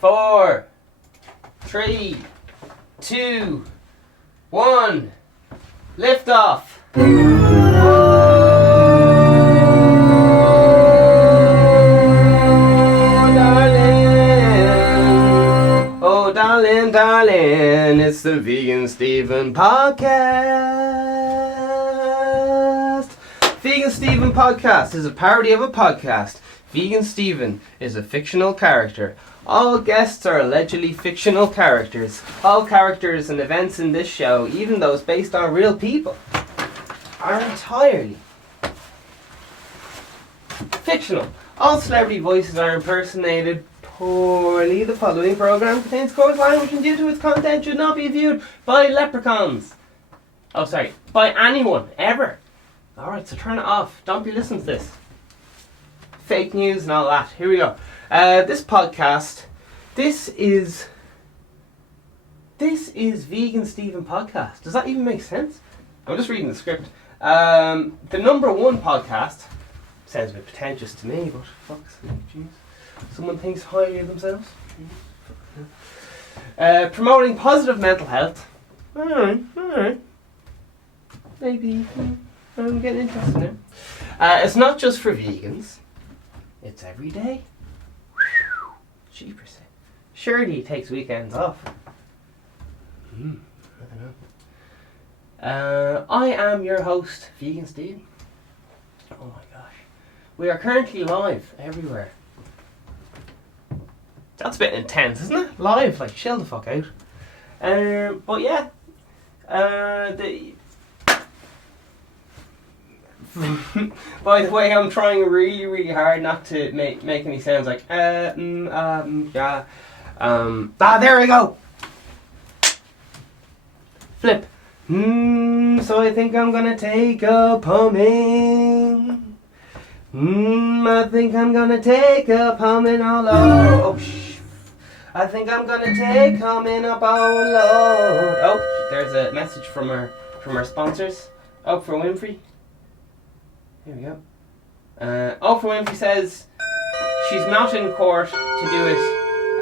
4, 3, 2, 1. Lift off. Oh, darling, darling, it's the Vegan Steven podcast. Vegan Steven podcast is a parody of a podcast. Vegan Steven is a fictional character. All guests are allegedly fictional characters. All characters and events in this show, even those based on real people, are entirely fictional. All celebrity voices are impersonated poorly. The following program contains coarse language and due to its content should not be viewed by leprechauns. Oh, sorry, by anyone, ever. Alright, so turn it off. Don't be listening to this. Fake news and all that. Here we go. This podcast, this is Vegan Steven podcast. Does that even make sense? I'm just reading the script. The number one podcast sounds a bit pretentious to me, but fuck's sake, jeez. Someone thinks highly of themselves. Promoting positive mental health. Alright. Maybe I'm getting interested now. It's not just for vegans. It's every day. Jeepers. Surely he takes weekends off. I don't know. I am your host, Vegan Steve. Oh my gosh. We are currently live everywhere. That's a bit intense, isn't it? Live, like, chill the fuck out. But yeah. By the way, I'm trying really, really hard not to make any sounds like yeah. There we go. Flip. So I think I'm gonna take a pumping. I think I'm gonna take a pumping all over. Oh shh. I think I'm gonna take coming up all load. Oh, there's a message from our sponsors. Oprah Winfrey. Here we go. Oprah Winfrey says she's not in court to do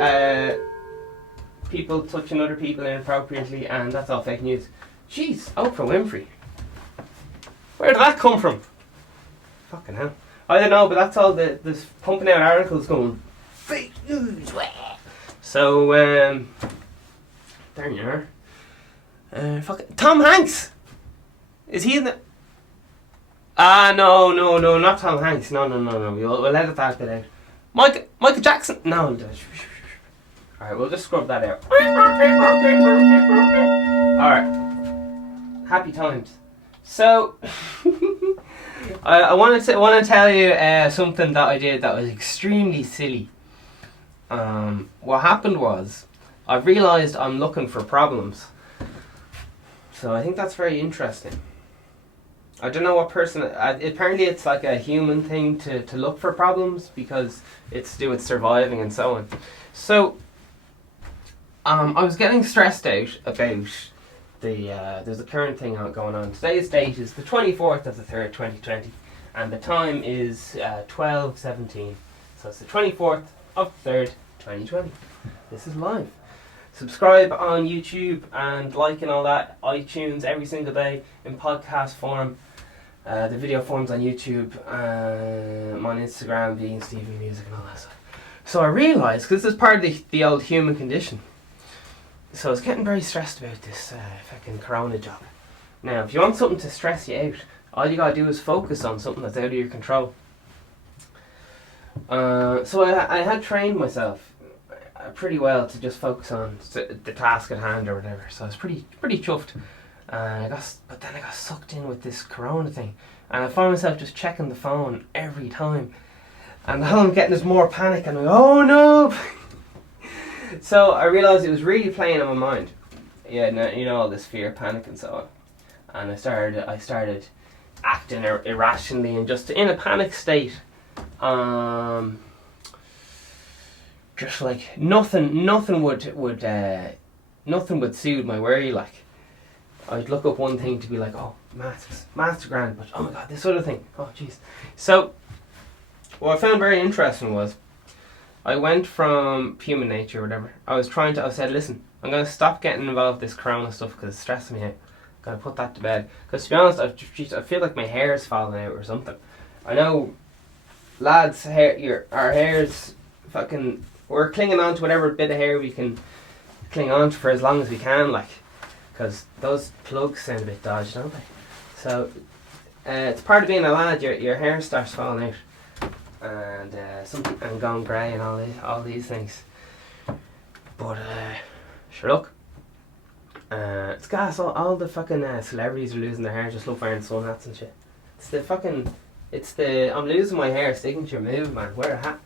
it. People touching other people inappropriately, and that's all fake news. Jeez, Oprah Winfrey. Where did that come from? Fucking hell. I don't know, but that's all this pumping out articles going fake news. So, there you are. Tom Hanks. Is he in the? No, not Tom Hanks. No. We'll edit that bit out. Michael Jackson. No. Alright, we'll just scrub that out. Alright. Happy times. So, I want to tell you something that I did that was extremely silly. What happened was, I realised I'm looking for problems. So I think that's very interesting. I don't know what person. Apparently, it's like a human thing to look for problems because it's to do with surviving and so on. So, I was getting stressed out about there's a current thing going on. Today's date is the 24th of the 3rd, 2020, and the time is 12:17. So it's the 24th of the 3rd, 2020. This is live. Subscribe on YouTube and like and all that. iTunes every single day in podcast form. The video forms on YouTube. I'm on Instagram, Vegan Steven Music and all that stuff. So I realised, because this is part of the old human condition. So I was getting very stressed about this fucking corona job. Now, if you want something to stress you out, all you gotta do is focus on something that's out of your control. So I had trained myself pretty well to just focus on the task at hand or whatever. So I was pretty chuffed. But then I got sucked in with this corona thing, and I found myself just checking the phone every time. And all I'm getting is more panic, and I'm like, oh no! So I realised it was really playing on my mind. Yeah, you know, all this fear, panic, and so on. And I started acting irrationally and just in a panic state. Just like nothing would soothe my worry. Like, I'd look up one thing to be like, oh, maths are grand, but oh my god, this other thing, oh jeez. So what I found very interesting was I went from human nature or whatever. I said, listen, I'm going to stop getting involved with this corona stuff because it's stressing me out. I'm going to put that to bed. Because to be honest, I feel like my hair is falling out or something. I know, lads, our hair's fucking... We're clinging on to whatever bit of hair we can cling on to for as long as we can, like. Because those plugs sound a bit dodgy, don't they? So, it's part of being a lad, your hair starts falling out. And going grey and all these things. But sure, look, it's gas. All the fucking celebrities are losing their hair. Just love wearing sun hats and shit. I'm losing my hair signature move, man. Wear a hat.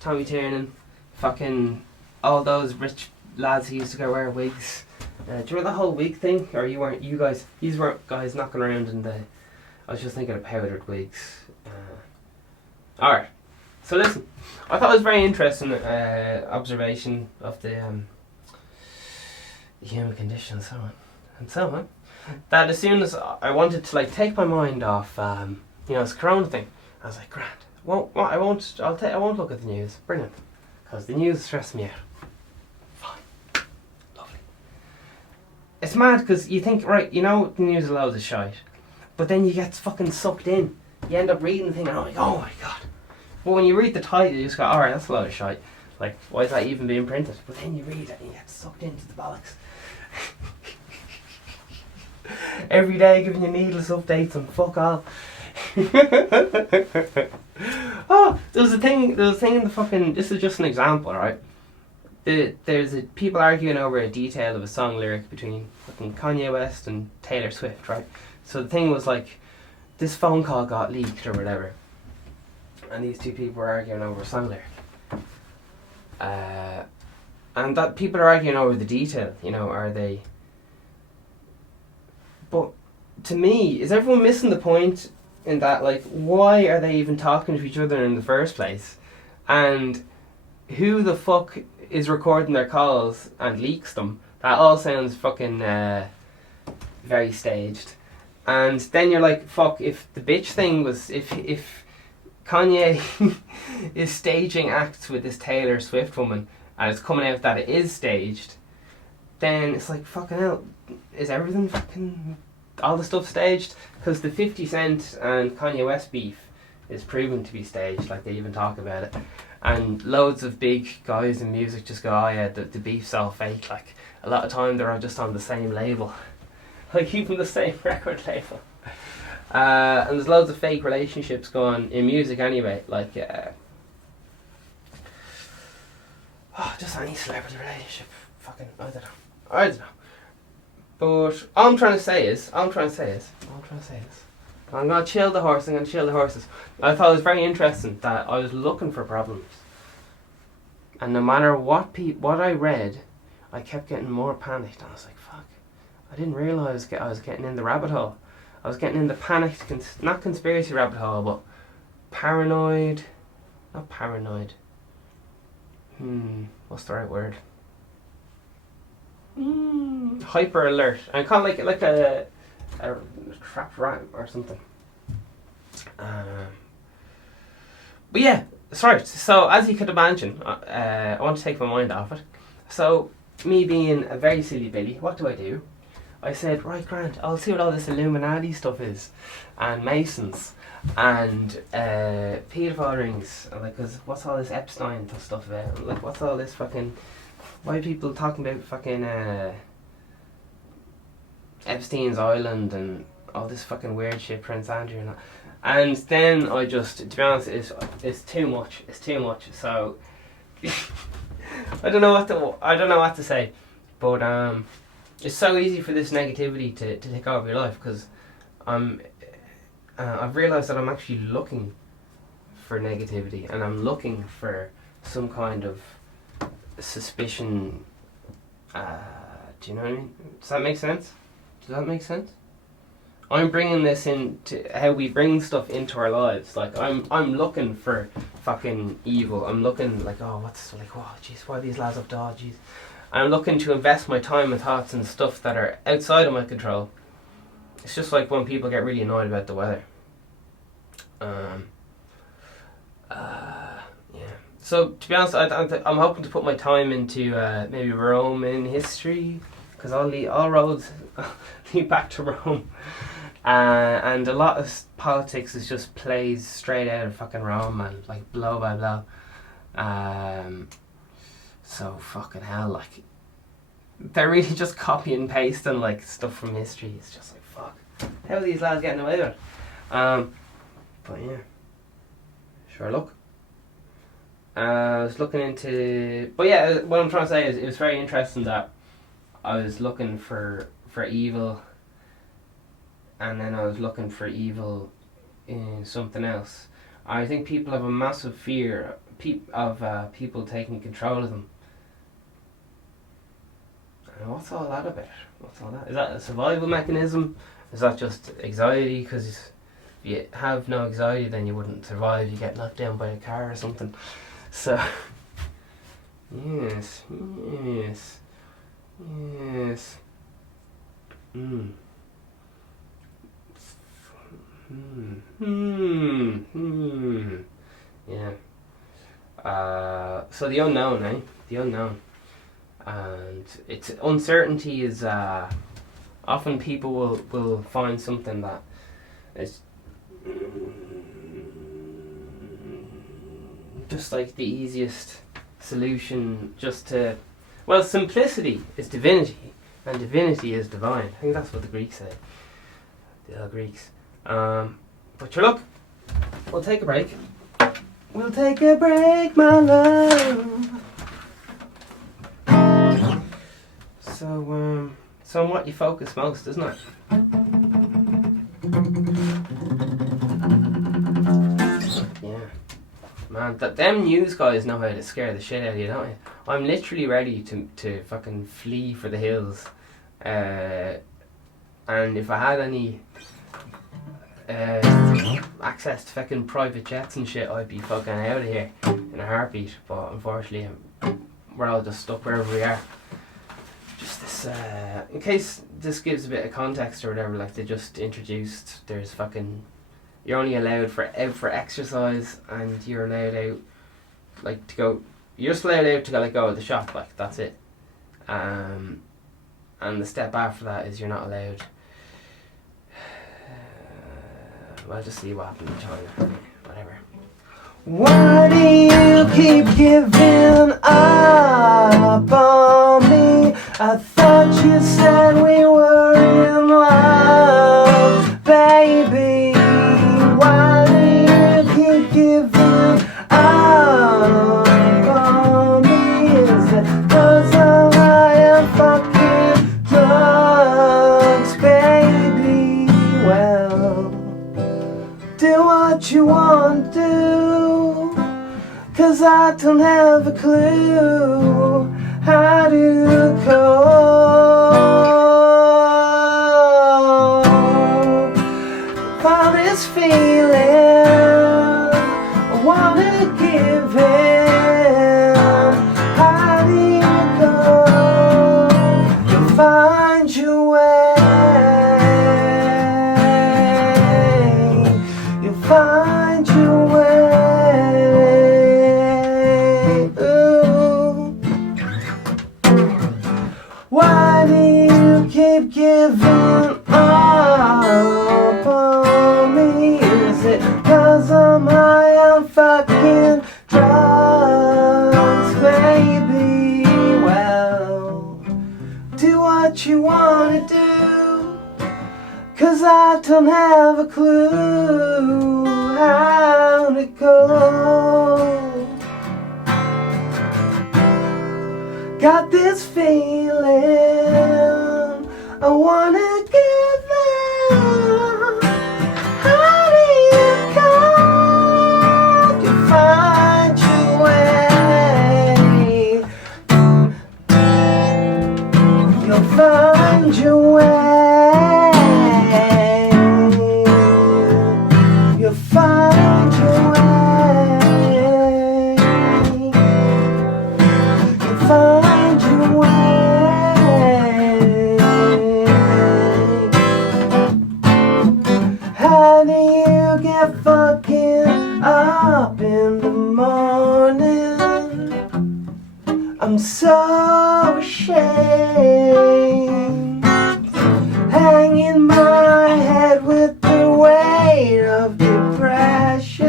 Tommy Tiernan, fucking all those rich lads who used to go wear wigs. Do you remember the whole wig thing? Or you weren't? You guys, these weren't guys knocking around in the. I was just thinking of powdered wigs. All right. So listen, I thought it was very interesting observation of the human condition and so on. That as soon as I wanted to like take my mind off, this corona thing, I was like, grand. I won't look at the news. Brilliant, because the news stressed me out. Fine, lovely. It's mad because you think, right, the news is loads of shite, but then you get fucking sucked in. You end up reading the thing and I'm like, oh my god. But when you read the title, you just go, alright, that's a lot of shite. Like, why is that even being printed? But then you read it and you get sucked into the bollocks. Every day giving you needless updates and fuck all. Oh, there was a thing in the fucking, this is just an example, right? There's people arguing over a detail of a song lyric between fucking Kanye West and Taylor Swift, right? So the thing was like, this phone call got leaked or whatever. And these two people were arguing over a song lyric. And that people are arguing over the detail, are they... But to me, is everyone missing the point in that, like, why are they even talking to each other in the first place? And who the fuck is recording their calls and leaks them? That all sounds fucking very staged. And then you're like, fuck, if the bitch thing was... If Kanye is staging acts with this Taylor Swift woman and it's coming out that it is staged, then it's like, fucking hell, is everything fucking, all the stuff staged? Because the 50 Cent and Kanye West beef is proven to be staged, like they even talk about it. And loads of big guys in music just go, oh yeah, the beef's all fake. Like, a lot of time they're all just on the same label. Like, even the same record label. And there's loads of fake relationships going in music anyway, like just any celebrity relationship. Fucking, I don't know. But all I'm trying to say is, I'm gonna chill the horses. I thought it was very interesting that I was looking for problems, and no matter what I read, I kept getting more panicked. I was like, fuck, I didn't realise I was getting in the rabbit hole. I was getting in the panicked, not conspiracy rabbit hole, but paranoid. Not paranoid. What's the right word? Hyper alert. I call it like a trapped rat or something. But yeah, sorry. So as you could imagine, I want to take my mind off it. So me being a very silly Billy, what do? I said, right, Grant, I'll see what all this Illuminati stuff is, and Masons, and paedophile rings, and like, cause what's all this Epstein stuff about? And like, what's all this fucking? Why are people talking about fucking Epstein's Island and all this fucking weird shit, Prince Andrew and that? And then I just, to be honest, it's too much. It's too much. So I don't know what to say, but it's so easy for this negativity to take over your life, because I've realised that I'm actually looking for negativity, and I'm looking for some kind of suspicion. Do you know what I mean? Does that make sense? I'm bringing this into how we bring stuff into our lives. Like, I'm looking for fucking evil. I'm looking like, oh, jeez, why are these lads up to, oh, jeez. I'm looking to invest my time and thoughts in stuff that are outside of my control. It's just like when people get really annoyed about the weather. Yeah. So to be honest, I'm hoping to put my time into maybe Roman history, because all roads lead back to Rome, and a lot of politics is just plays straight out of fucking Rome, man, like blow by blow. So fucking hell, like they're really just copy and pasting like stuff from history. It's just like fuck. How are these lads getting away with it? But yeah, sure look. I was looking into, but yeah, what I'm trying to say is it was very interesting that I was looking for evil, and then I was looking for evil in something else. I think people have a massive fear of people taking control of them. And what's all that about? What's all that? Is that a survival mechanism? Is that just anxiety? Because if you have no anxiety, then you wouldn't survive. You get knocked down by a car or something. So, yes. Yeah. So the unknown, eh? The unknown. And it's uncertainty is often people will find something that is just like the easiest solution, just to, well, simplicity is divinity and divinity is divine. I think that's what the Greeks say, the old Greeks. But sure, look, we'll take a break, my love. So on what you focus most, isn't it? Yeah. Man, them news guys know how to scare the shit out of you, don't they? I'm literally ready to fucking flee for the hills. And if I had any access to fucking private jets and shit, I'd be fucking out of here in a heartbeat. But unfortunately, we're all just stuck wherever we are. Just this, in case this gives a bit of context or whatever, like they just introduced, there's fucking, you're only allowed for exercise, and you're allowed out, like, to go, you're just allowed out to go, like, go to the shop, like, that's it. And the step after that is you're not allowed, well, just see what happened in China, whatever. Why do you keep giving up on me? I thought you said we were in love, baby. Why do you keep giving up on me? Is it 'cause I'm high and fucking drugs, baby? Well, do what you want to do, 'cause I don't have a clue how to cope for this feeling I wanna give in. How do you go? You'll find your way. You'll find your way. Why do you keep giving up on me? Is it 'cause I'm high on fucking drugs, baby? Well, do what you wanna do, 'cause I don't have a clue how to go. Got this feeling I wanna give in. How do you go? You find your way. You'll find your way. You'll find your way. You'll find your way. I'm so ashamed, hanging my head with the weight of depression,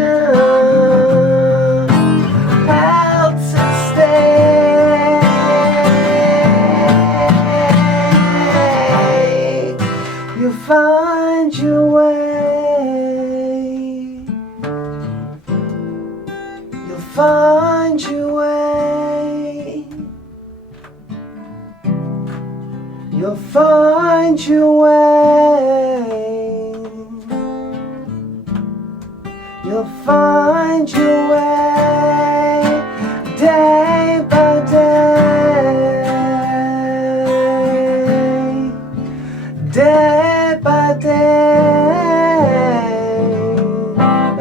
held to stay. You'll find your way. You'll find your way. You'll find your way. You'll find your way day by day, day by day,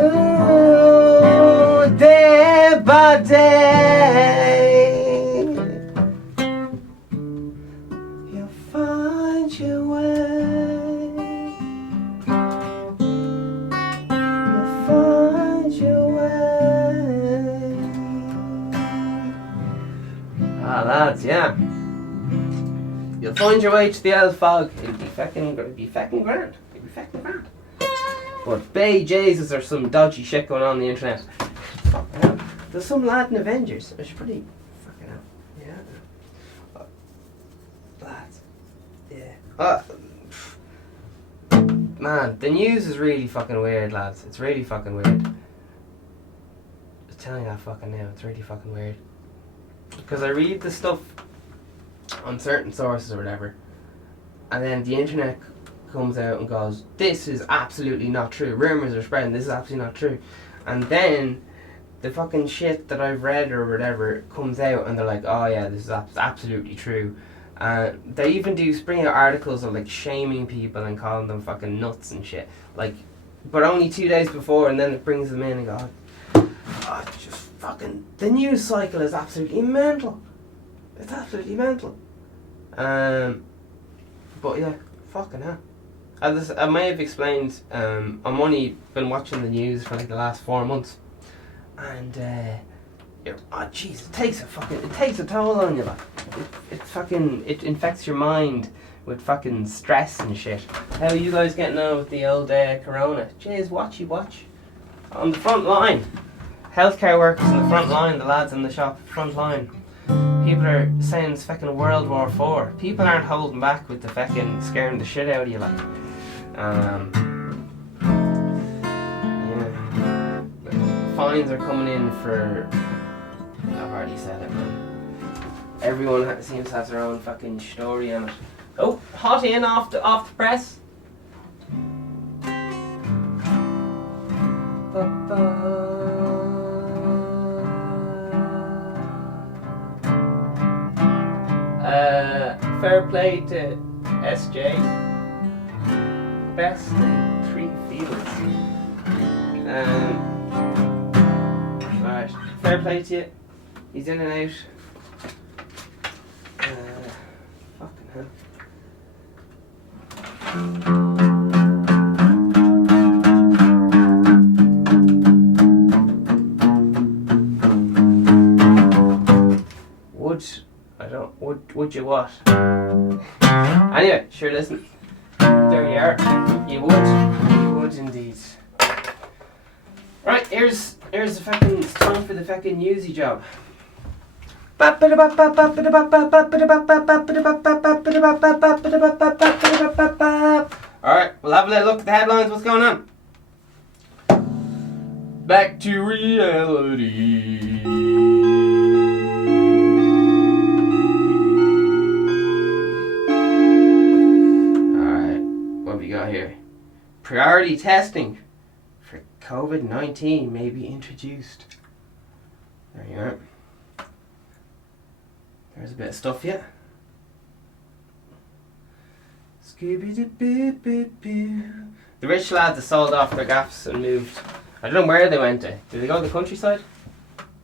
ooh, day by day. You'll find your way. You'll find your way. Ah, lads, yeah. You'll find your way to the old fog. It'll be feckin' grand. It'll be feckin' grand. But bay Jesus, there's some dodgy shit going on the internet. Fucking hell. There's some lad in Avengers. It's pretty fucking hell. Yeah. Lads. Yeah. Man, the news is really fucking weird, lads. It's really fucking weird. I'm telling you that fucking now. It's really fucking weird. Because I read the stuff on certain sources or whatever, and then the internet comes out and goes, this is absolutely not true, rumours are spreading, this is absolutely not true, and then the fucking shit that I've read or whatever comes out and they're like, oh yeah, this is absolutely true. They even do spring out articles of like shaming people and calling them fucking nuts and shit, like, but only 2 days before, and then it brings them in and go, oh, it's just fucking, the news cycle is absolutely mental. It's absolutely mental. But yeah, fucking hell. As I may have explained, I'm only been watching the news for like the last 4 months, and oh jeez, it takes a toll on you, like. It infects your mind with fucking stress and shit. How are you guys getting on with the old corona? Jeez, watch. On the front line. Healthcare workers in the front line, the lads in the shop, front line. People are saying it's fucking World War IV. People aren't holding back with the fucking scaring the shit out of you, like. Yeah. Fines are coming in for... I've already said it, man. Everyone seems to have their own fucking story on it. Oh, hot in off the press. Fair play to SJ. Best in 3 fields. Alright, fair play to you. He's in and out. Fucking hell. Would you what? Anyway, sure, listen. There you are. You would indeed. Right, here's the fucking, it's time for the fucking newsy job. Alright, we'll have a little look at the headlines, what's going on? Back to reality. Here. Priority testing for COVID-19 may be introduced. There you are. There's a bit of stuff, yeah. The rich lads have sold off their gaffs and moved. I don't know where they went to. Did they go to the countryside?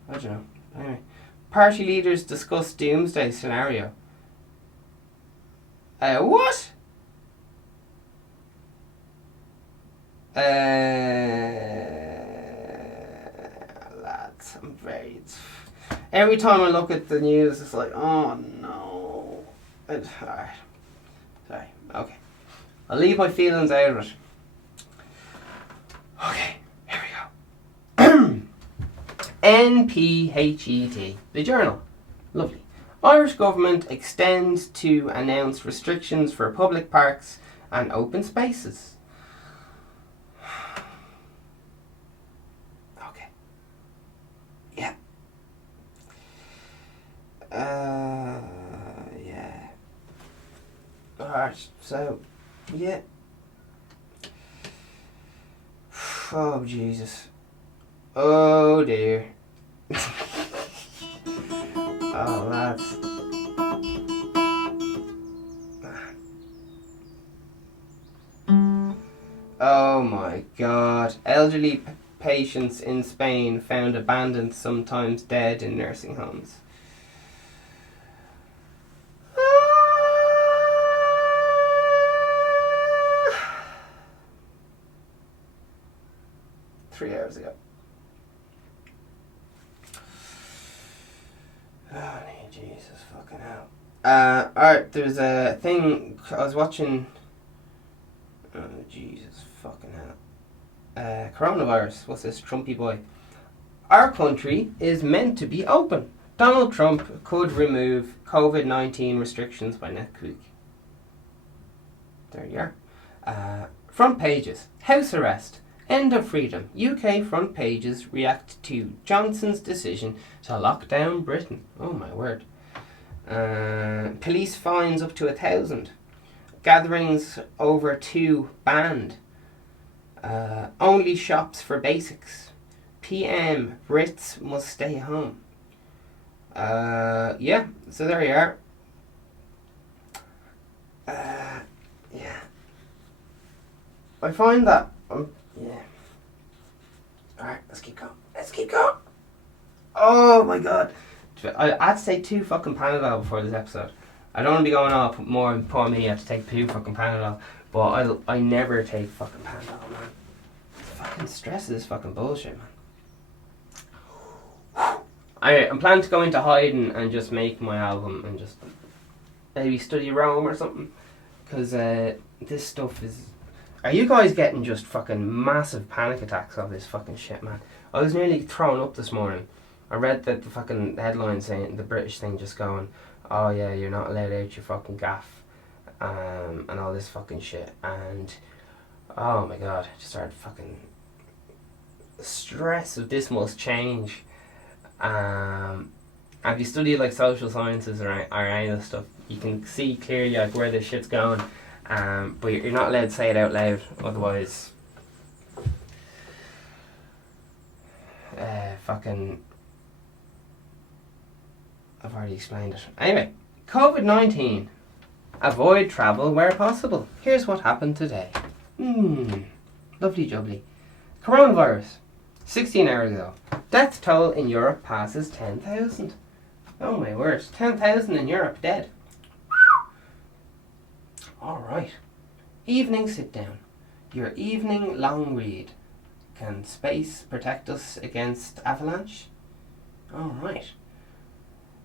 I don't know. Anyway. Party leaders discuss doomsday scenario. What? Lads, I'm very... Every time I look at the news, it's like, oh no. Alright. Sorry. Okay. I'll leave my feelings out of it. Okay. Here we go. NPHET. The Journal. Lovely. Irish government extends to announce restrictions for public parks and open spaces. Okay. Yeah. Yeah. Alright, so, yeah. Oh, Jesus. Oh, dear. Oh, lads. Oh my God. Elderly patients in Spain found abandoned, sometimes dead, in nursing homes. 3 hours ago. Oh, Jesus fucking hell. Alright, there's a thing I was watching. Oh, Jesus fucking hell. Coronavirus. What's this? Trumpy boy. Our country is meant to be open. Donald Trump could remove COVID-19 restrictions by next week. There you are. Front pages. House arrest. End of freedom. UK front pages react to Johnson's decision to lock down Britain. Oh my word. Police fines up to 1,000. Gatherings over 2 banned. Only shops for basics. PM Brits must stay home. Yeah, so there you are. Yeah. I find that yeah. Alright, let's keep going. Let's keep going. Oh my God. I had to take 2 fucking Panadol before this episode. I don't want to be going off more and poor me. I have to take 2 fucking Panadol. But I never take fucking Panadol, man. Fucking stress is fucking bullshit, man. I'm planning to go into hiding and just make my album and just maybe study Rome or something. Because this stuff is... Are you guys getting just fucking massive panic attacks of this fucking shit, man? I was nearly thrown up this morning. I read that the fucking headline saying the British thing just going, oh yeah, you're not allowed out your fucking gaff, and all this fucking shit. And oh my God, I just started fucking... The stress of this must change. If you study like social sciences or any of this stuff, you can see clearly like where this shit's going. But you're not allowed to say it out loud, otherwise fucking... I've already explained it. Anyway, COVID-19. Avoid travel where possible. Here's what happened today. Lovely jubbly. Coronavirus. 16 hours ago. Death toll in Europe passes 10,000. Oh my word. 10,000 in Europe dead. Alright. Evening sit down. Your evening long read. Can space protect us against avalanche? Alright.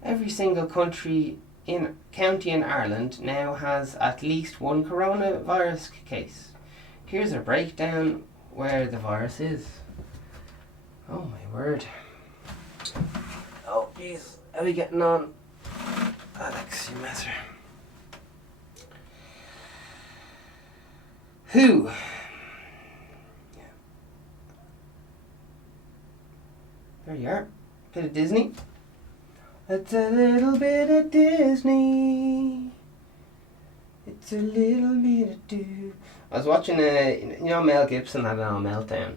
Every single county in Ireland now has at least 1 coronavirus case. Here's a breakdown where the virus is. Oh my word. Oh jeez, how are we getting on? Alex, you messer. Who? Yeah. There you are. Bit of Disney. It's a little bit of Disney. It's a little bit of do. I was watching Mel Gibson had a meltdown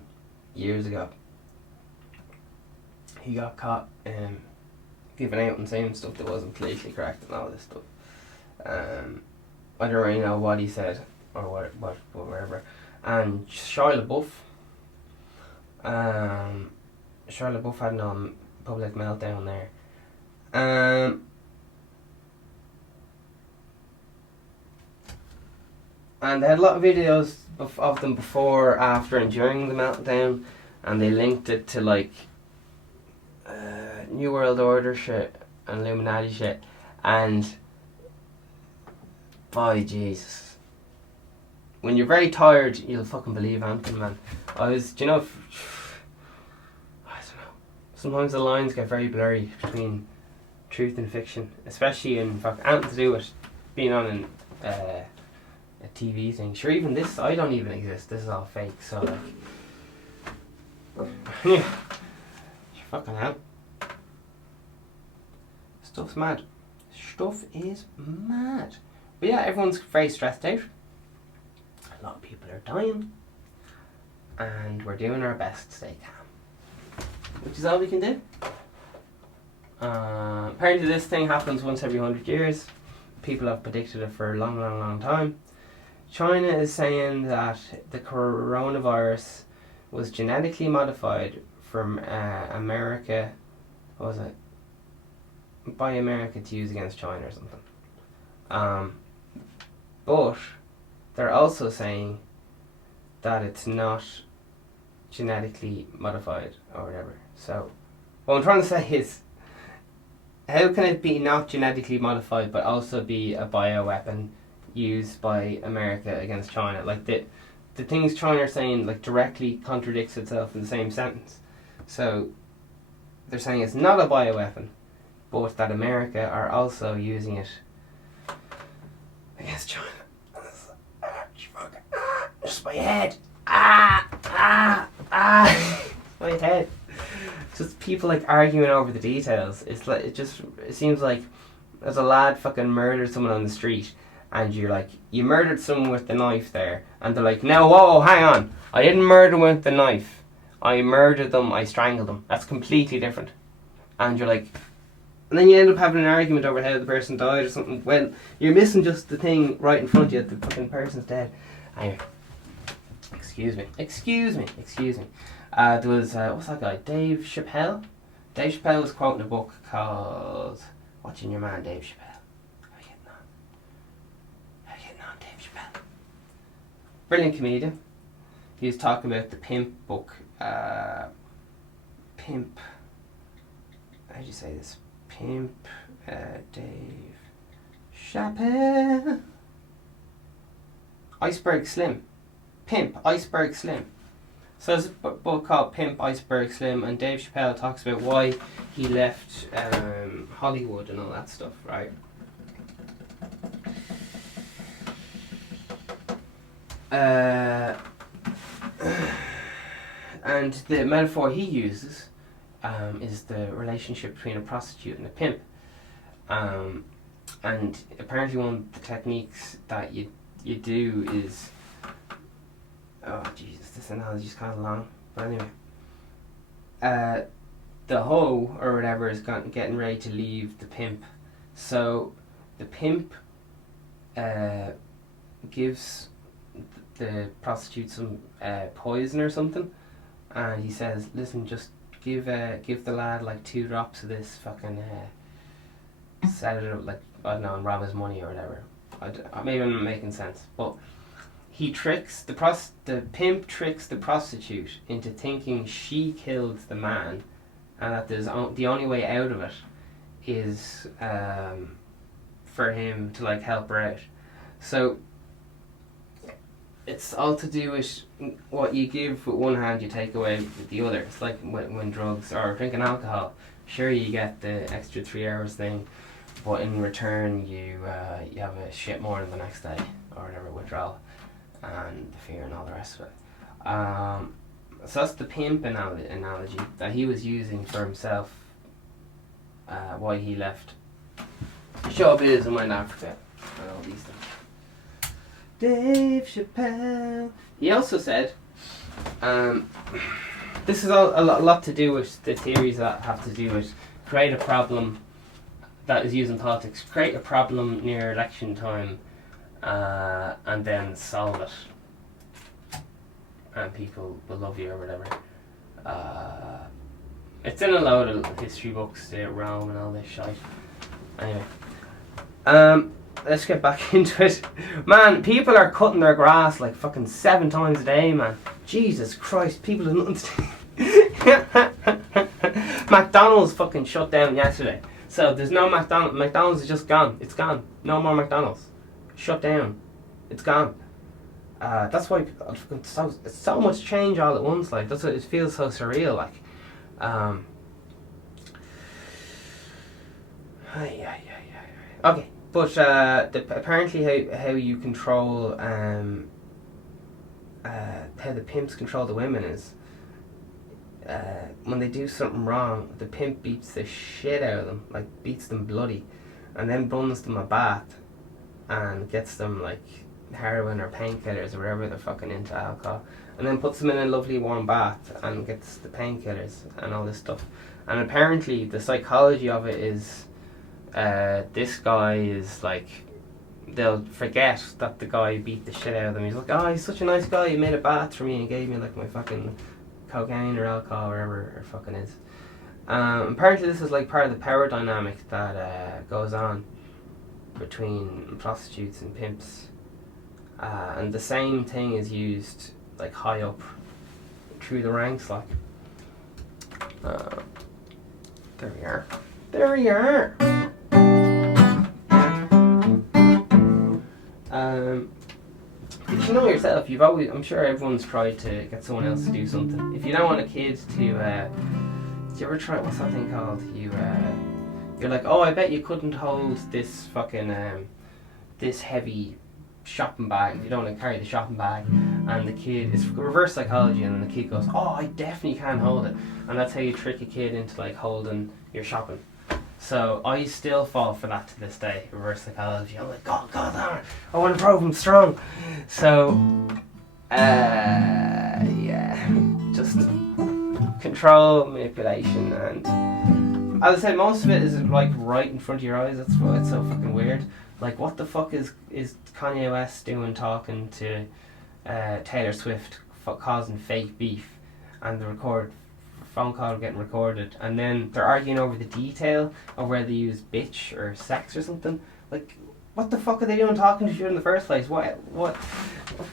years ago. He got caught giving out and saying stuff that wasn't politically correct and all this stuff. I don't really know what he said or what whatever. And Shia LaBeouf had a public meltdown there. And they had a lot of videos of them before, after and during the meltdown, and they linked it to like New World Order shit and Illuminati shit, and boy, Jesus, when you're very tired, you'll fucking believe anything, man. I don't know. Sometimes the lines get very blurry between truth and fiction, especially in anything to do with being on a TV thing. Sure, even this, I don't even exist. This is all fake. So like, yeah, fucking hell. Stuff's mad. Stuff is mad. But yeah, everyone's very stressed out. A lot of people are dying, and we're doing our best to stay calm, which is all we can do. Apparently this thing happens once every 100 years. People have predicted it for a long time. China is saying that the coronavirus was genetically modified from America, what was it? By America to use against China or something. But they're also saying that it's not genetically modified or whatever. So what I'm trying to say is, how can it be not genetically modified but also be a bioweapon used by America against China? Like the things China are saying like directly contradicts itself in the same sentence. So they're saying it's not a bioweapon, but that America are also using it against China. Just my head. My head. Just people like arguing over the details. It's like it seems like there's a lad fucking murdered someone on the street, and you're like, you murdered someone with the knife there, and they're like, no, whoa, hang on, I didn't murder them with the knife. I murdered them. I strangled them. That's completely different. And you're like, and then you end up having an argument over how the person died or something. Well, you're missing just the thing right in front of you. The fucking person's dead. Anyway, excuse me. There was, what's that guy? Dave Chappelle? Dave Chappelle was quoting a book called Watching Your Man, Dave Chappelle. How you getting on, Dave Chappelle? Brilliant comedian. He was talking about the Pimp book. Pimp. How do you say this? Pimp. Dave Chappelle. Iceberg Slim. Pimp. Iceberg Slim. So there's a book called Pimp, Iceberg Slim, and Dave Chappelle talks about why he left Hollywood and all that stuff, right? And the metaphor he uses is the relationship between a prostitute and a pimp. And apparently one of the techniques that you do is... Oh Jesus, this analogy is kind of long. But anyway, the hoe or whatever is getting ready to leave the pimp. So the pimp gives the prostitute some poison or something, and he says, "Listen, just give the lad like 2 drops of this fucking set it up, like, I don't know, and rob his money or whatever." Maybe I'm not making sense, but he tricks the pimp tricks the prostitute into thinking she killed the man, and that the only way out of it is for him to like help her out. So it's all to do with what you give with one hand, you take away with the other. It's like when drugs or drinking alcohol. Sure, you get the extra 3 hours thing, but in return you have a shit morning the next day or whatever, withdrawal and the fear and all the rest of it. So that's the pimp analogy that he was using for himself, why he left showbiz and went Africa and all these things. Dave Chappelle. He also said, this is a lot to do with the theories that have to do with create a problem that is used in politics, create a problem near election time, and then solve it, and people will love you or whatever. It's in a load of history books, Rome and all this shit. Anyway, let's get back into it. Man, people are cutting their grass like fucking 7 times a day, man. Jesus Christ, people have nothing to do. McDonald's fucking shut down yesterday. So there's no McDonald's. McDonald's is just gone. It's gone. No more McDonald's. Shut down. It's gone. That's why it's so much change all at once. Like that's what it feels so surreal. Like, okay, but apparently how you control how the pimps control the women is when they do something wrong, the pimp beats the shit out of them, like beats them bloody, and then runs them a bath and gets them like heroin or painkillers or whatever they're fucking into, alcohol, and then puts them in a lovely warm bath and gets the painkillers and all this stuff. And apparently the psychology of it is this guy is like, they'll forget that the guy beat the shit out of them. He's like, oh, he's such a nice guy, he made a bath for me and gave me like my fucking cocaine or alcohol or whatever it fucking is. Apparently this is like part of the power dynamic that goes on between prostitutes and pimps, and the same thing is used like high up through the ranks, like there we are. But you know yourself, you've always, I'm sure everyone's tried to get someone else to do something. If you don't want a kid to, do you ever try, what's that thing called? You're like, oh, I bet you couldn't hold this fucking, this heavy shopping bag. You don't want to carry the shopping bag. And the kid, it's reverse psychology, and then the kid goes, oh, I definitely can hold it. And that's how you trick a kid into like holding your shopping. So I still fall for that to this day, reverse psychology. I'm like, God damn it, I want to prove I'm strong. So, yeah, just control, manipulation, and as I said, most of it is like right in front of your eyes. That's why it's so fucking weird. Like, what the fuck is Kanye West doing talking to Taylor Swift, causing fake beef, and the phone call getting recorded, and then they're arguing over the detail of whether they use bitch or sex or something. Like, what the fuck are they doing talking to you in the first place? What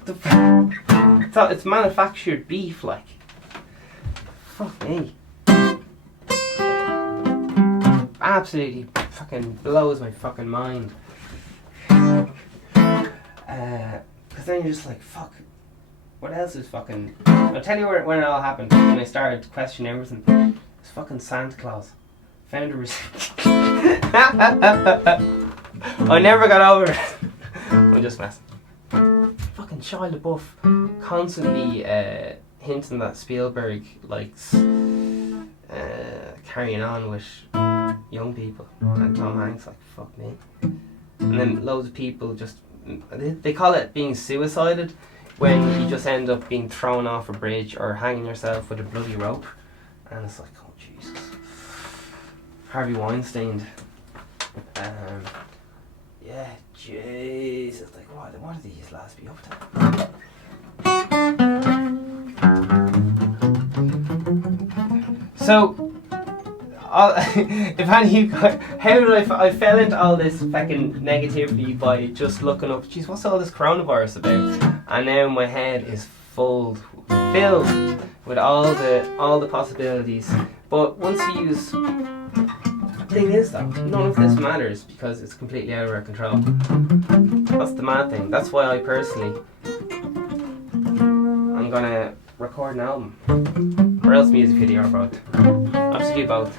the fuck? It's manufactured beef, like. Fuck me. Absolutely fucking blows my fucking mind. Because then you're just like, fuck. What else is fucking... I'll tell you when it all happened. When I started questioning everything. It's fucking Santa Claus. Found a receipt. I never got over it. I'm just messing. Fucking Shia LaBeouf constantly hinting that Spielberg likes carrying on with young people. And Tom Hanks like, fuck me. And then loads of people just... They call it being suicided, when you just end up being thrown off a bridge or hanging yourself with a bloody rope. And it's like, oh Jesus. Harvey Weinstein. Yeah, Jesus. Like, what do these lads be up to? So, if any of you guys, how did I fell into all this fucking negativity by just looking up, geez, what's all this coronavirus about? And now my head is filled with all the possibilities. But once you use, the thing is though, none of this matters because it's completely out of our control. That's the mad thing. That's why I personally, I'm gonna record an album, or else music video, or both. I'll just do both.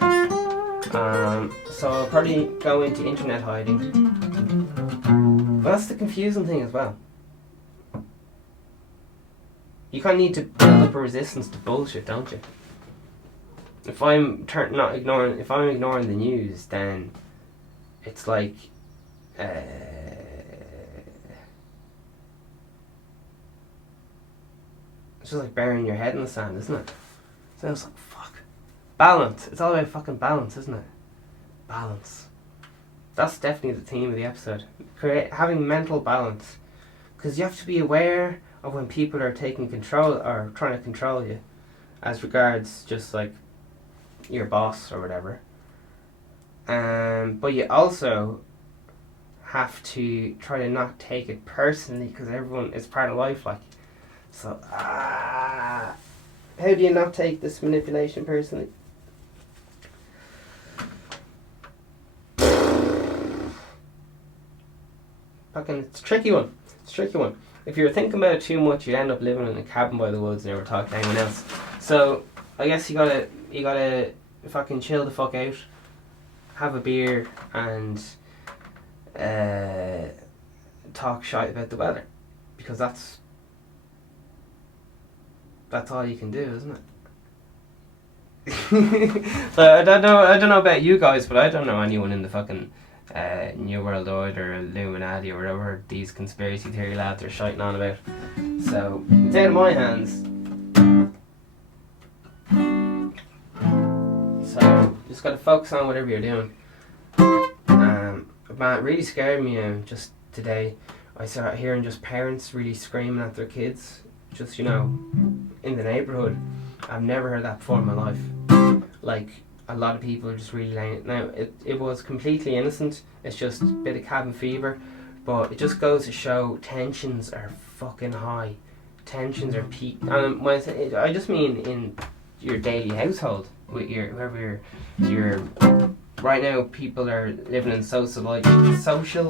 So I'll probably go into internet hiding. But that's the confusing thing as well. You kind of need to build up a resistance to bullshit, don't you? If I'm ignoring the news, then it's like it's just like burying your head in the sand, isn't it? So it's like, fuck. Balance. It's all about fucking balance, isn't it? Balance. That's definitely the theme of the episode. Having mental balance, because you have to be aware of when people are taking control or trying to control you, as regards just like your boss or whatever. But you also have to try to not take it personally, because everyone is part of life, like. So, how do you not take this manipulation personally? it's a tricky one. It's a tricky one. If you're thinking about it too much, you end up living in a cabin by the woods and never talk to anyone else. So I guess you gotta fucking chill the fuck out, have a beer, and talk shite about the weather, because that's all you can do, isn't it? So I don't know about you guys, but I don't know anyone in the fucking New World Order, Illuminati, or whatever these conspiracy theory lads are shiting on about. So it's out of my hands. So just gotta focus on whatever you're doing. Man, it really scared me just today. I started hearing just parents really screaming at their kids, just, you know, in the neighbourhood. I've never heard that before in my life. Like, a lot of people are just really laying. Now, it was completely innocent. It's just a bit of cabin fever. But it just goes to show tensions are fucking high. Tensions are peak. And when I just mean in your daily household, with whoever you're right now, people are living in social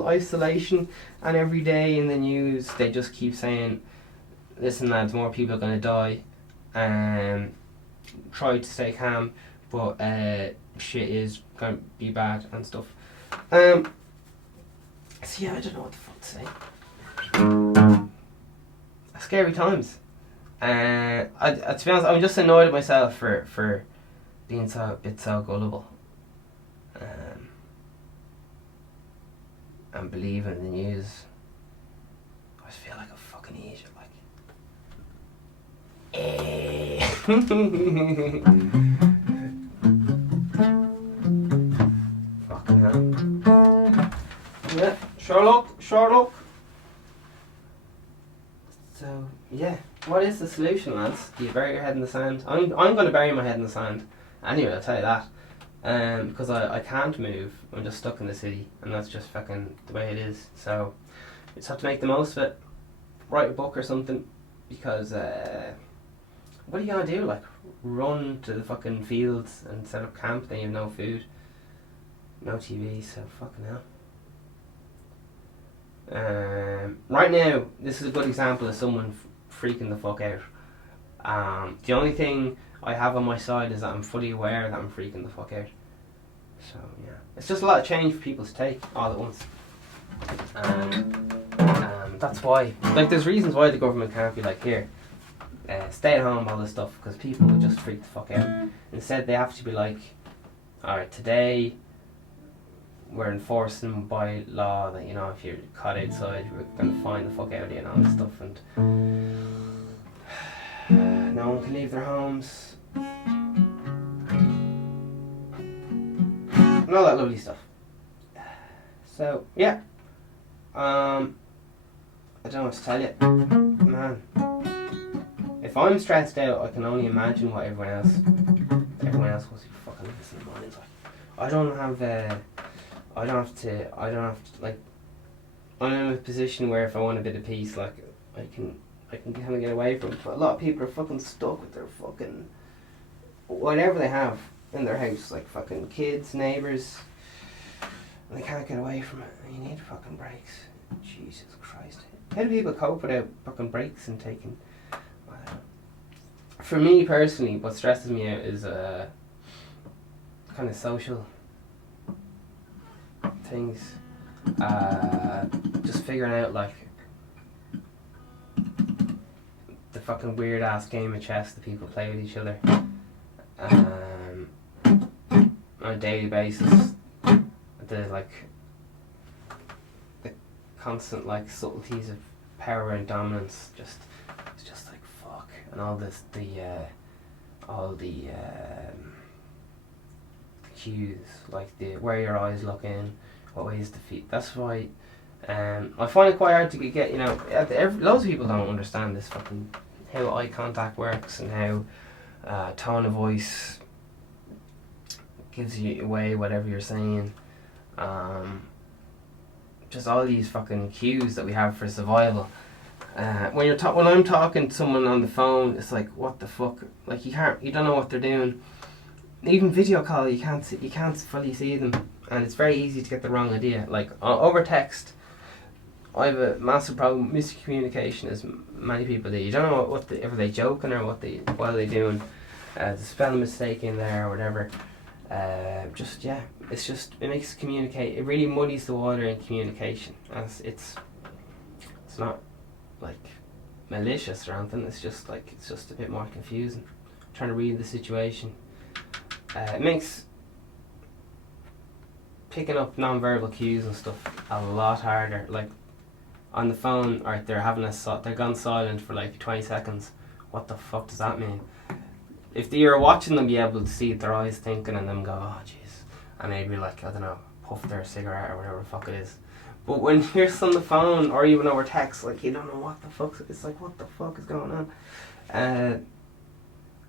isolation, and every day in the news they just keep saying, listen lads, more people are going to die. Try to stay calm, but shit is going to be bad and stuff. So yeah, I don't know what the fuck to say. Scary times. To be honest, I'm just annoyed at myself for being so gullible. And believing in the news. I just feel like a fucking idiot, like. Fucking hell. Yeah, Sherlock. So, yeah. What is the solution, lads? Do you bury your head in the sand? I'm going to bury my head in the sand. Anyway, I'll tell you that. Because I can't move. I'm just stuck in the city, and that's just fucking the way it is. So you just have to make the most of it. Write a book or something, because what are you gonna do? Like, run to the fucking fields and set up camp? Then you have no food, no TV. So fucking hell. Right now, this is a good example of someone freaking the fuck out. The only thing I have on my side is that I'm fully aware that I'm freaking the fuck out. So yeah, it's just a lot of change for people to take all at once. That's why, like, there's reasons why the government can't be like, here, stay at home, all this stuff, because people would just freak the fuck out. Instead, they have to be like, alright, today we're enforcing by law that, you know, if you're caught outside, we're going to fine the fuck out of you and all this stuff, and no one can leave their homes, and all that lovely stuff. So yeah, I don't know what to tell you, man. If I'm stressed out, I can only imagine what everyone else must be fucking listening to minds like. I don't have to like. I'm in a position where if I want a bit of peace, like, I can kind of get away from it. But a lot of people are fucking stuck with their fucking whatever they have in their house, like fucking kids, neighbours, and they can't get away from it. You need fucking breaks. Jesus Christ. How do people cope without fucking breaks and taking? For me personally, what stresses me out is kind of social things. Just figuring out, like, the fucking weird ass game of chess that people play with each other on a daily basis. The constant, like, subtleties of power and dominance. It's just like fuck, and all this the cues, like the where your eyes look in, what ways to feet. That's why I find it quite hard to get, you know, loads of people don't understand this fucking how eye contact works and how tone of voice gives you away whatever you're saying. Just all these fucking cues that we have for survival. When I'm talking to someone on the phone, it's like, what the fuck? Like, you don't know what they're doing. Even video call, you can't fully see them, and it's very easy to get the wrong idea. Like over text, I have a massive problem with miscommunication, as many people do. You don't know what are they joking or what are they doing. The spelling mistake in there or whatever. It makes communicate. It really muddies the water in communication. As it's not like malicious or anything. It's just a bit more confusing. Trying to read the situation. It makes picking up non-verbal cues and stuff a lot harder. Like on the phone, or they're gone silent for like 20 seconds. What the fuck does that mean? If you're watching them, be able to see their eyes thinking and them go, oh jeez, and they'd be like, I don't know, puff their cigarette or whatever the fuck it is. But when you're on the phone or even over text, like you don't know what the fuck. It's like, what the fuck is going on? And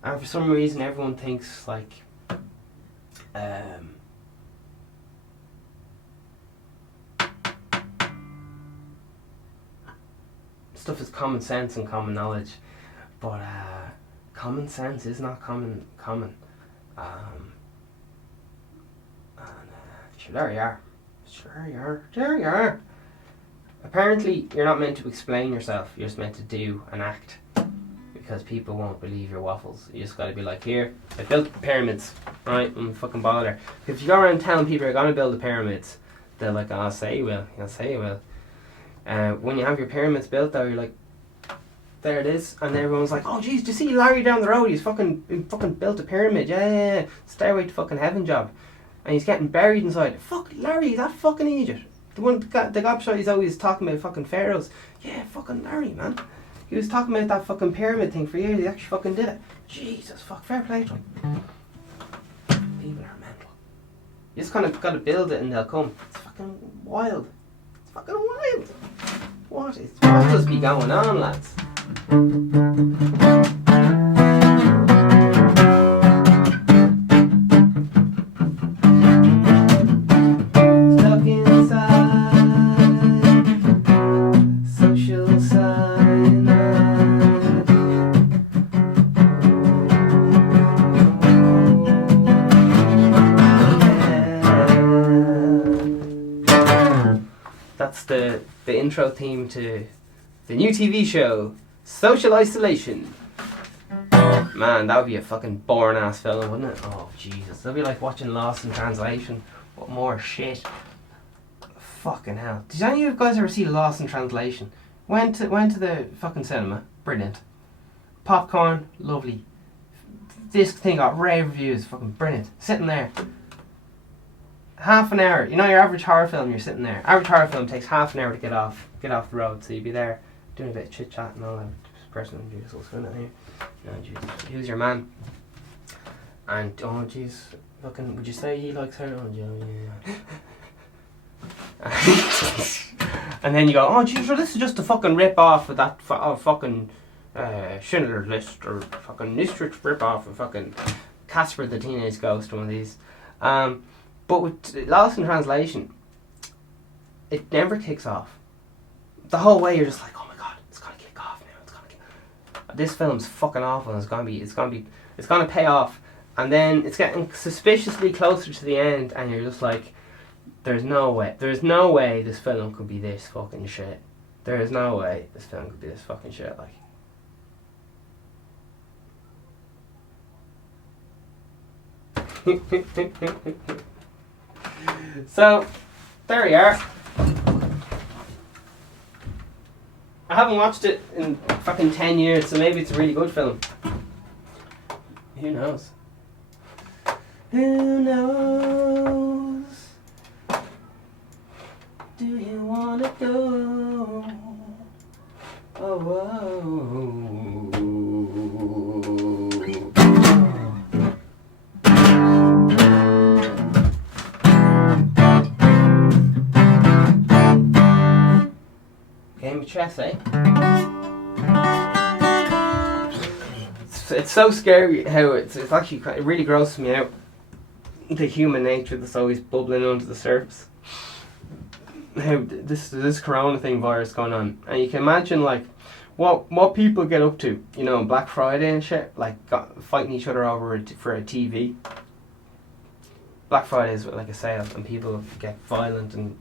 for some reason, everyone thinks like stuff is common sense and common knowledge, but common sense is not common. Sure, there you are. Apparently, you're not meant to explain yourself. You're just meant to do an act, because people won't believe your waffles. You just got to be like, here, I built pyramids, right? I'm fucking bother. If you go around telling people you're gonna build the pyramids, they're like, oh, I'll say you will. When you have your pyramids built, though, you're like, there it is, and everyone's like, oh jeez, do you see Larry down the road? He's fucking built a pyramid, yeah. Stairway to fucking heaven job, and he's getting buried inside. Fuck Larry, that fucking idiot. The gobshite he's always talking about fucking pharaohs. Yeah, fucking Larry, man. He was talking about that fucking pyramid thing for years. He actually fucking did it. Jesus, fuck, fair play to him. People are mental. You just kind of got to build it and they'll come. It's fucking wild. What does be going on, lads? Stuck inside, social cyanide. That's the intro theme to the new TV show, Social Isolation. Man, that would be a fucking boring ass film, wouldn't it? Oh Jesus, that'd be like watching Lost in Translation. What more shit? Fucking hell. Did any of you guys ever see Lost in Translation? Went to the fucking cinema. Brilliant. Popcorn, lovely. This thing got rave reviews. Fucking brilliant. Sitting there. Half an hour. You know your average horror film, you're sitting there. Average horror film takes half an hour to get off the road, so you'd be there doing a bit of chit chat and all that. Person, Jesus, what's going on here? No, Jesus, who's your man? And oh jeez, fucking, would you say he likes her? Oh yeah. And then you go, oh jeez, well, this is just a fucking rip off of that fucking Schindler's List, or fucking District rip off of fucking Casper the Teenage Ghost, one of these. But with Lost in Translation, it never kicks off. The whole way you're just like, oh my god, it's gonna kick off now. This film's fucking awful, and it's gonna pay off, and then it's getting suspiciously closer to the end, and you're just like, there's no way this film could be this fucking shit. There is no way this film could be this fucking shit, like. So, there we are. I haven't watched it in fucking 10 years, so maybe it's a really good film. Who knows? Who knows? Do you wanna go? Oh, whoa. Game of chess, eh? It's so scary how it's actually, it really grosses me out, the human nature that's always bubbling under the surface. How this corona virus going on, and you can imagine like what people get up to, you know, on Black Friday and shit, like fighting each other over for a TV. Black Friday is like a sale, and people get violent and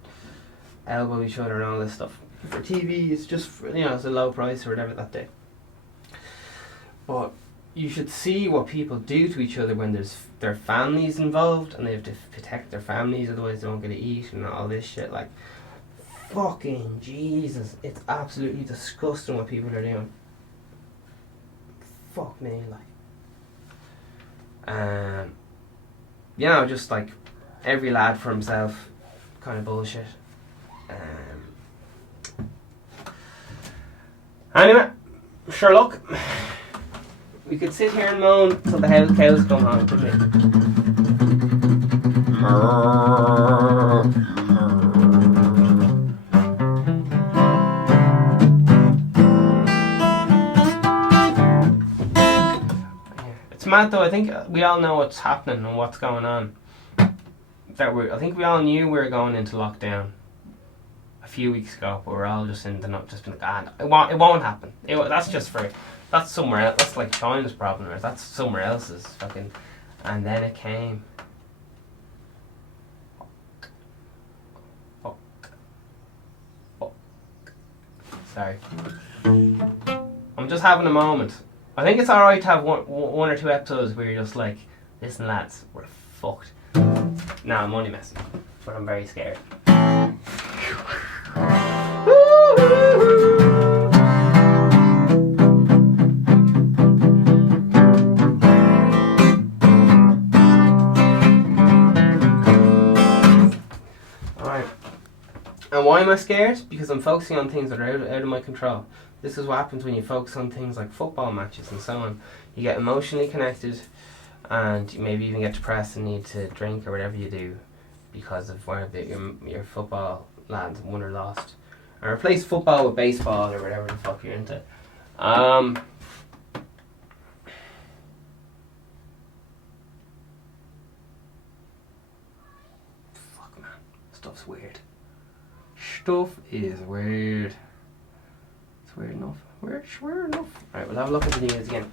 elbow each other and all this stuff. For TV, it's just it's a low price or whatever that day. But you should see what people do to each other when there's their families involved and they have to protect their families, otherwise they won't get to eat and all this shit. Like, fucking Jesus, it's absolutely disgusting what people are doing. Fuck me, like. Just like every lad for himself kind of bullshit. Anyway, sure, look, we could sit here and moan till the cows come home, couldn't we? It's mad though. I think we all know what's happening and what's going on. I think we all knew we were going into lockdown a few weeks ago, but we're all just been like, it won't happen. That's somewhere else. That's like China's problem, or that's somewhere else's fucking. And then it came. Fuck. Sorry. I'm just having a moment. I think it's alright to have one or two episodes where you're just like, listen lads, we're fucked. Nah, I'm only messing, but I'm very scared. Alright. And why am I scared? Because I'm focusing on things that are out of my control. This is what happens when you focus on things like football matches and so on. You get emotionally connected, and you maybe even get depressed and need to drink or whatever you do because of where your football lads won or lost. Or replace football with baseball or whatever the fuck you're into. Fuck man, stuff's weird. Stuff is weird. It's weird enough. Weird enough. Right, we'll have a look at the news again.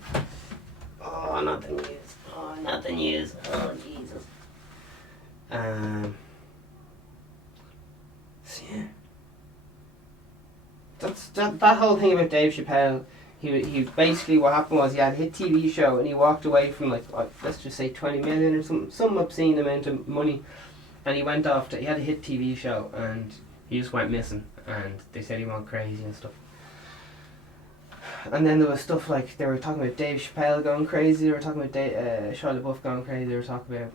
Oh, not the news. Oh, not the news. Oh, Jesus. So yeah. That whole thing about Dave Chappelle, he basically, what happened was he had a hit TV show and he walked away from like, let's just say 20 million or some obscene amount of money, and he went off he had a hit TV show and he just went missing, and they said he went crazy and stuff. And then there was stuff like, they were talking about Dave Chappelle going crazy, they were talking about Shia LaBeouf going crazy, they were talking about,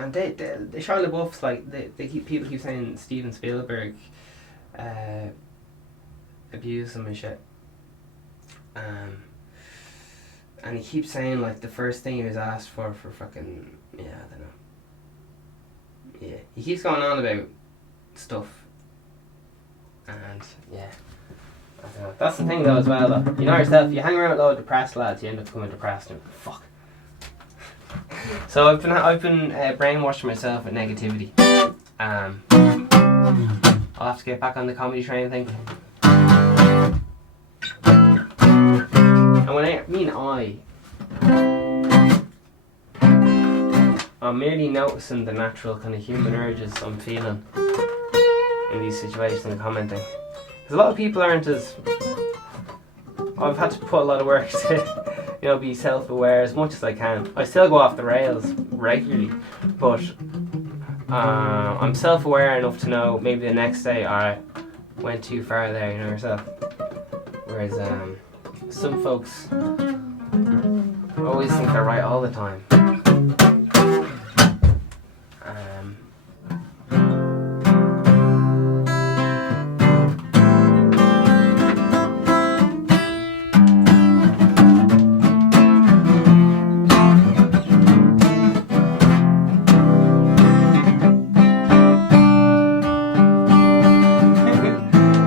and the Shia LaBeouf's like, people keep saying Steven Spielberg abused him and shit. And he keeps saying like the first thing he was asked for fucking, I don't know. Yeah, he keeps going on about stuff. And yeah, I don't know. That's the thing though as well though. You know yourself, you hang around with a lot of depressed lads, you end up becoming depressed and fuck. So I've been brainwashing myself with negativity. I'll have to get back on the comedy train, I think. And when I'm merely noticing the natural kind of human urges I'm feeling in these situations and commenting. Because a lot of people aren't as... I've had to put a lot of work to, be self-aware as much as I can. I still go off the rails regularly, but I'm self-aware enough to know maybe the next day, alright, went too far there, you know yourself. Whereas some folks always think they're right all the time.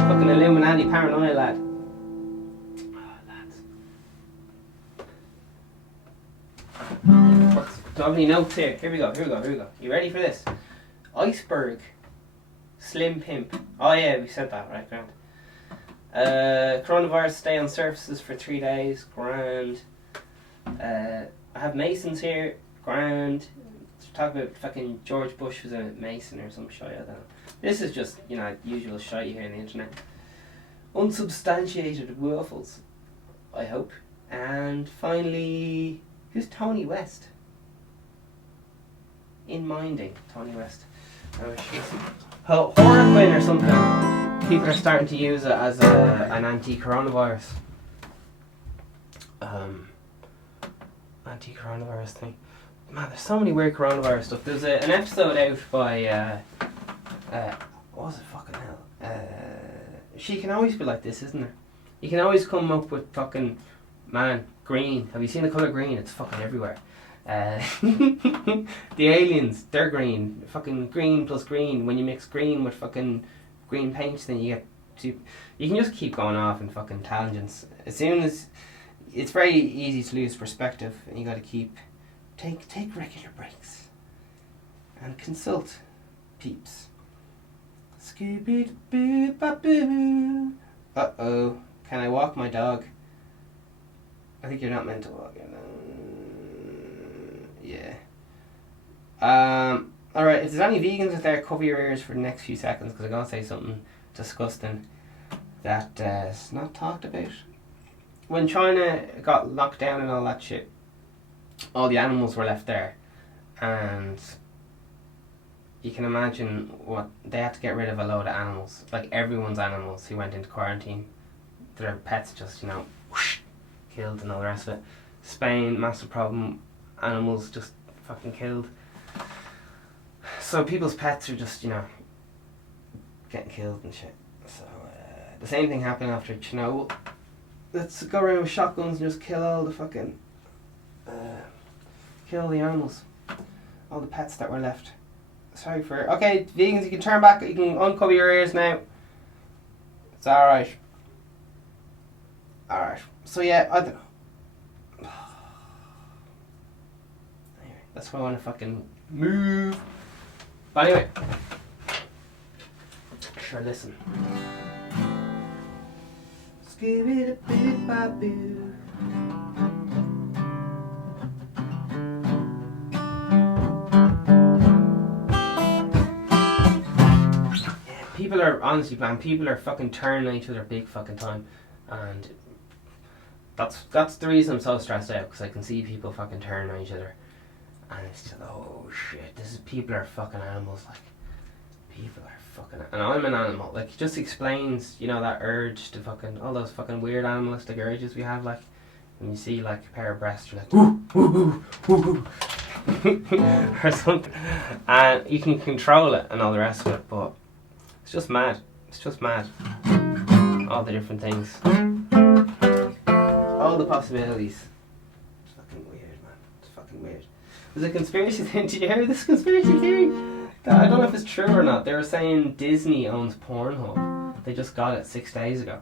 Fucking Illuminati paranoia, lad. Do I have any notes here? Here we go. You ready for this? Iceberg. Slim Pimp. Oh yeah, we said that, right? Grand. Coronavirus stay on surfaces for 3 days. Grand. I have Masons here. Grand. talk about fucking George Bush was a Mason or some shit. I don't know. This is just, you know, usual shit you hear on the internet. Unsubstantiated waffles, I hope. And finally, who's Tony West? In Minding, Tony West. Chloroquine or something. People are starting to use it as an anti-coronavirus. Anti-coronavirus thing. Man, there's so many weird coronavirus stuff. There's an episode out by what was it, fucking hell? She can always be like this, isn't there? You can always come up with fucking, man, green. Have you seen the colour green? It's fucking everywhere. The aliens, they're green. Fucking green plus green. When you mix green with fucking green paint, then you get you can just keep going off in fucking tangents. As soon as it's very easy to lose perspective, and you got to take regular breaks and consult peeps. Scooby-Doo-Boo. Uh-oh. Can I walk my dog? I think you're not meant to walk it. Yeah. Alright, if there's any vegans out there, cover your ears for the next few seconds, because I'm going to say something disgusting that is not talked about. When China got locked down and all that shit, all the animals were left there, and you can imagine what they had to get rid of. A load of animals, like everyone's animals who went into quarantine, their pets just, you know, whoosh, killed and all the rest of it. Spain, massive problem, animals just fucking killed. So people's pets are just, you know, getting killed and shit. So the same thing happened after Chernobyl. Let's go around with shotguns and just kill all the fucking kill the animals, all the pets that were left. Sorry for... Okay, vegans, you can turn back, you can uncover your ears now. It's alright. Alright. So yeah, I don't know. Anyway, that's why I want to fucking move. But anyway. Sure, listen. Scooby-Doo-Boo-Boo. People are, honestly, man, people are fucking turning on each other big fucking time, and that's the reason I'm so stressed out, because I can see people fucking turning on each other, and it's just, oh shit, people are fucking animals, like, people are fucking, and I'm an animal, like, it just explains, you know, that urge to fucking, all those fucking weird animalistic urges we have, like, when you see, like, a pair of breasts, you're like, woo, woo, woo, woo, woo, or something, and you can control it and all the rest of it, but it's just mad. It's just mad. All the different things. All the possibilities. It's fucking weird, man. It's fucking weird. There's a conspiracy thing. Did you hear this conspiracy theory? I don't know if it's true or not. They were saying Disney owns Pornhub. They just got it 6 days ago.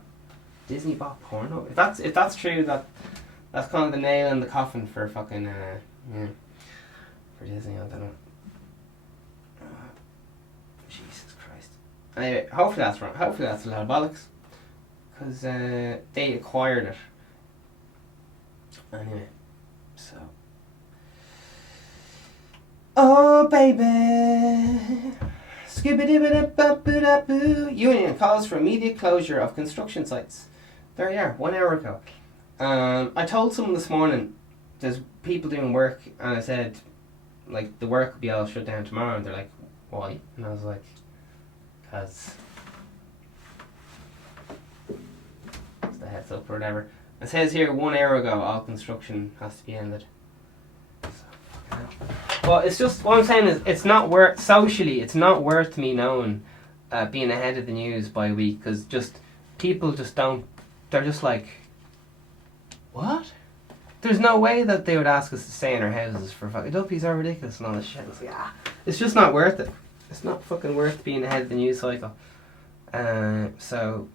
Disney bought Pornhub. If that's true, that's kind of the nail in the coffin for fucking yeah, for Disney. I don't know. Anyway, hopefully that's wrong. Hopefully that's a lot of bollocks, because they acquired it. Anyway, so. Oh baby, Scooby-Doo-Boo-Boo-Boo. Union calls for immediate closure of construction sites. There you are, 1 hour ago. I told someone this morning, there's people doing work, and I said, like, the work will be all shut down tomorrow, and they're like, why? And I was like, because it's the heads up or whatever. It says here 1 hour ago all construction has to be ended. So, fucking hell. Well, it's just, what I'm saying is, it's not worth, socially, it's not worth me knowing, being ahead of the news by a week, because just, people just don't, they're just like, what? There's no way that they would ask us to stay in our houses for fucking, duppies are ridiculous and all this shit. It's like, it's just not worth it. It's not fucking worth being ahead of the news cycle. So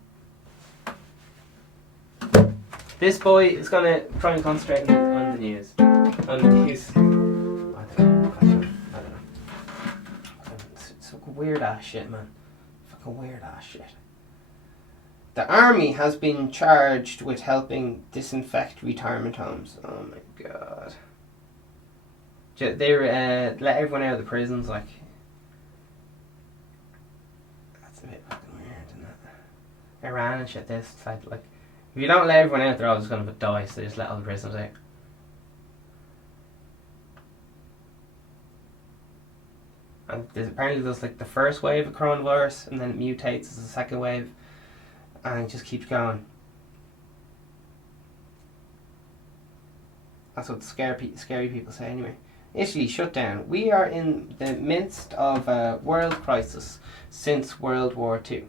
this boy is gonna try and concentrate on the news. On the news. I don't know. It's fucking weird ass shit, man. Fucking weird ass shit. The army has been charged with helping disinfect retirement homes. Oh my god. They let everyone out of the prisons, like. That's a bit fucking weird, isn't it? Iran and shit, this type, like, if you don't let everyone out, they're all just gonna die, so they just let all the prisoners out. And apparently there's like the first wave of coronavirus, and then it mutates as the second wave, and it just keeps going. That's what scary people say anyway. Italy shut down. We are in the midst of a world crisis since World War II.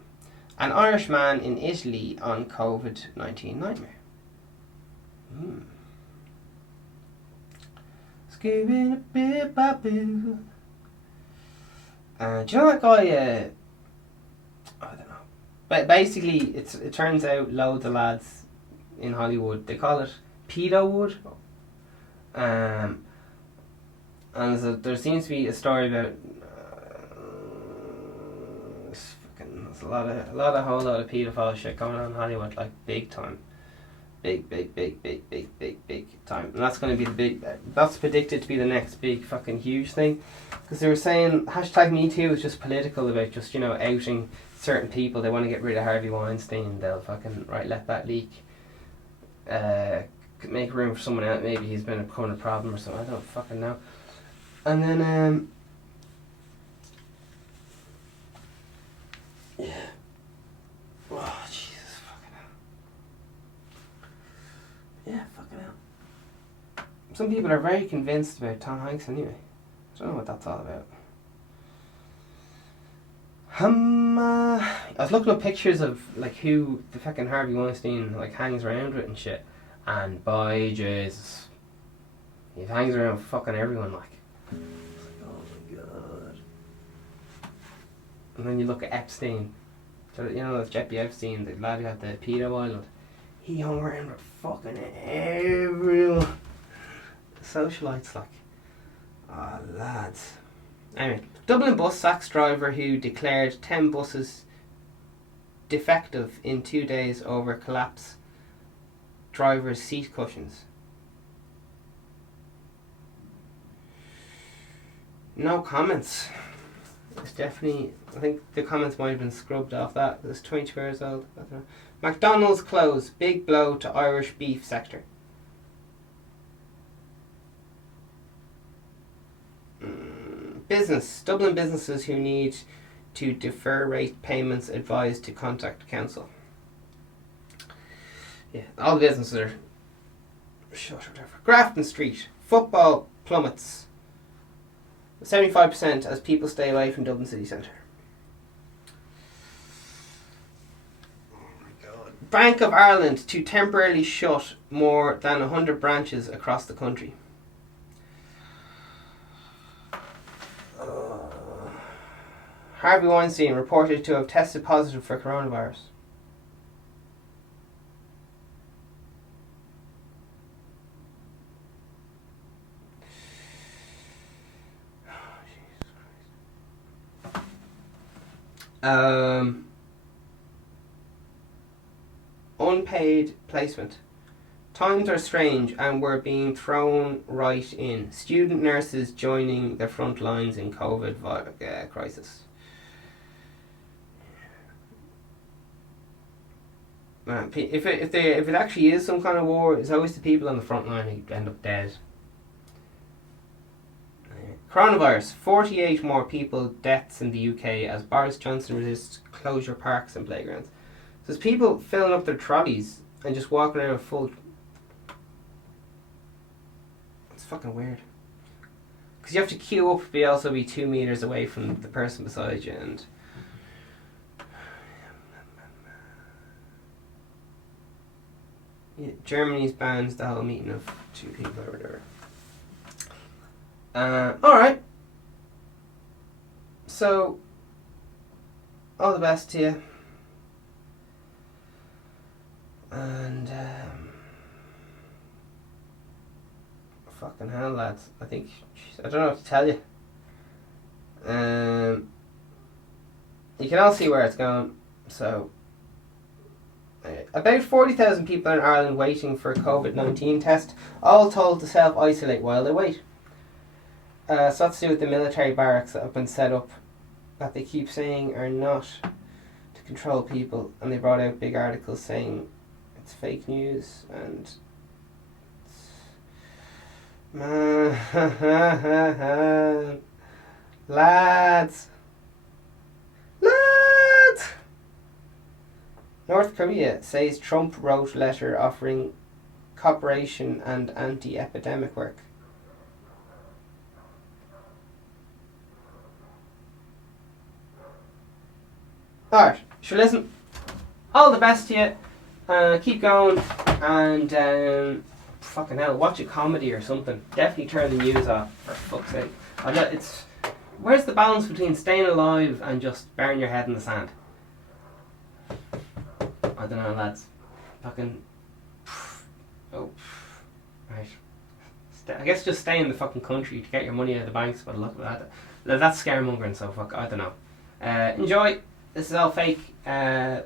An Irish man in Italy on COVID-19 nightmare. Scooby a bit baboo. Do you know that guy? I don't know. But basically, it turns out loads of lads in Hollywood, they call it pedowood. And there seems to be a story about there's a whole lot of paedophile shit going on in Hollywood, like big time, big time, and that's going to be that's predicted to be the next big fucking huge thing, because they were saying #MeToo is just political about just outing certain people. They want to get rid of Harvey Weinstein. They'll fucking let that leak. Make room for someone else. Maybe he's been becoming a problem or something. I don't fucking know. And then yeah. Oh Jesus fucking hell. Yeah, fucking hell. Some people are very convinced about Tom Hanks anyway. I don't know what that's all about. I was looking up pictures of like who the fucking Harvey Weinstein like hangs around with and shit. And by Jesus, he hangs around fucking everyone like. Oh my god. And then you look at Epstein. So, that's Jeffrey Epstein, the lad who had the pedo island. He hung around with fucking everyone. Socialites like. Oh lads. Anyway, Dublin bus sacks driver who declared 10 buses defective in 2 days over collapse driver's seat cushions. No comments. It's definitely, I think the comments might have been scrubbed off that. It's 22 years old. I don't know. McDonald's closed. Big blow to Irish beef sector. Business. Dublin businesses who need to defer rate payments advised to contact council. Yeah, all the businesses are shut or whatever. Grafton Street. Football plummets 75% as people stay away from Dublin city centre. Oh my god. Bank of Ireland to temporarily shut more than 100 branches across the country. Harvey Weinstein reported to have tested positive for coronavirus. Unpaid placement. Times are strange and we're being thrown right in. Student nurses joining the front lines in COVID crisis. If it actually is some kind of war, it's always the people on the front line who end up dead. Coronavirus, 48 more people deaths in the UK as Boris Johnson resists closure parks and playgrounds. So there's people filling up their trolleys and just walking around full. It's fucking weird. Because you have to queue up, but you also be 2 meters away from the person beside you, and yeah, Germany's banned the whole meeting of 2 people or whatever. Alright. So, all the best to you. And, fucking hell, lads. I think, I don't know what to tell you. You can all see where it's going. So, about 40,000 people in Ireland waiting for a COVID-19 test, all told to self-isolate while they wait. So that's to do with the military barracks that have been set up that they keep saying are not to control people, and they brought out big articles saying it's fake news and lads. North Korea says Trump wrote letter offering cooperation and anti-epidemic work. Alright, sure, listen. All the best to you. Keep going and fucking hell, watch a comedy or something. Definitely turn the news off, for fuck's sake. Where's the balance between staying alive and just burying your head in the sand? I don't know, lads. Fucking. Oh. Right. I guess just stay in the fucking country to get your money out of the banks, but look at that. That's scaremongering, so fuck, I don't know. Enjoy. This is all fake. And